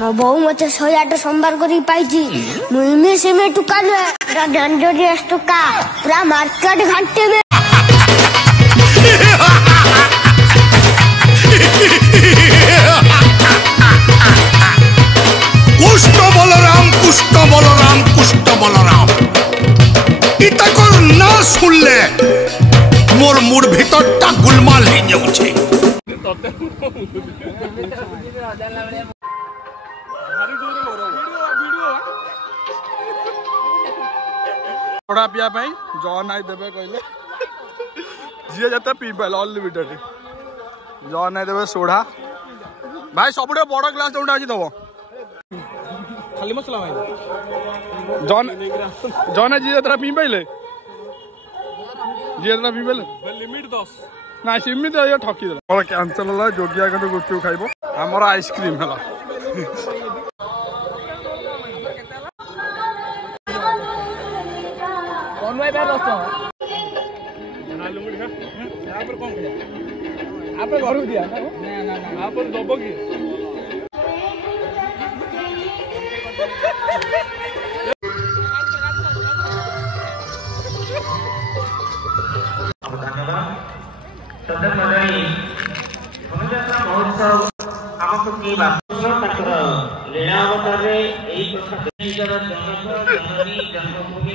मो बहु मते 108 सोमवार करी पाइची मुइमे से में टुका न डंडोरियस टुका पूरा मार्केट घंटे में कुष्ट बलराम इता को ना सुनले मोर मुर भीतरटा गुलमाल हो जाउछे सोडा पिया जॉन नाई देवे कहले जी जते पी पाइल अनलिमिटेड जॉन नाई देवे सोडा भाई सब बड़ ग्लास जोटा आज दब खाली मसला भाई जॉन जी जरा पी पाइले जी जरा पी पाइले लिमिट 10 ना सीमित ये ठकी देला कैंसल होला जोगिया के गुपचुप खाइबो हमर आइसक्रीम हला कौन भाई बार दोस्तों आलू मुड़ी खा यहां पर कौन खाया आप घर दिया ना आप पर दबो की सदन मंडली धनुଯାत्रा महोत्सव आमको की बातर लीला अवतार एई प्रथा जननी जन्मभूमि